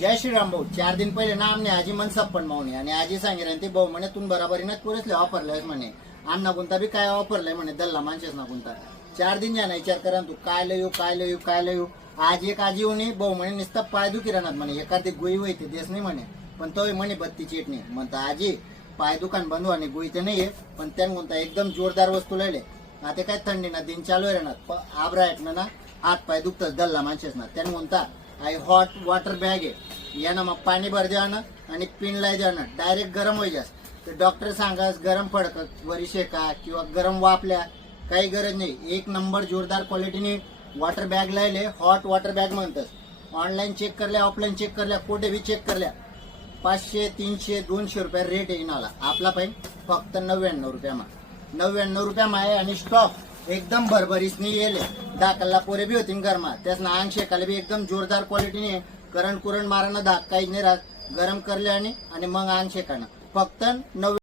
जय श्रीराम भाऊ 4 दिन पहिले ना आमने आजी मन सप्पन मावणी आणि आजी सांगितलं ते भाऊ म्हणे तू बराबरीनं पुरेसले वापरलंयस म्हणे अण्णा कोणता बी काय वापरलंय म्हणे दल्ला माणसेस ना कोणता 4 दिन जाना विचार करा तू काय लय येऊ आज एक आजी होणी भाऊ म्हणे नुसतं पाय दुखी राहणार म्हणे एखादी गोई होईते देस नाही म्हणे पण तो म्हणे बत्ती चेट नाही म्हणता आजी पाय दुकान बंद आणि गोई ते नाहीये पण त्यान कोणता एकदम जोरदार वस्तू लयले आता काय थंडी ना दिन चालू राहणार आबरा आहेत ना हात पाय दुखतात दल्ला माणसेस ना त्यान कोणता आई हॉट वॉटर बॅग आहे यानं मग पाणी भर द्यानं आणि पिन लाई द्यानं डायरेक्ट गरम होई जास तर डॉक्टर सांगास गरम फडक वरी शेका किंवा गरम वापल्या काही गरज नाही एक नंबर जोरदार क्वालिटीने वॉटर बॅग लायले हॉट वॉटर बॅग म्हणतात ऑनलाईन चेक करल्या ऑफलाईन चेक करल्या कोठे बी चेक करल्या 500 300 200 रुपये रेट येईन आला आपला पाहिजे फक्त 99 रुपयामा 99 रुपयामा आहे आणि स्टॉक एकदम भरभरीसनी येले दाखला पोरे बी होती गरमा त्यास ना अंग शेकाला बी एकदम जोरदार क्वालिटीने करंट मारानं दाख काही नाही राहत गरम करले आणि मग अंग शेकानं फक्त 99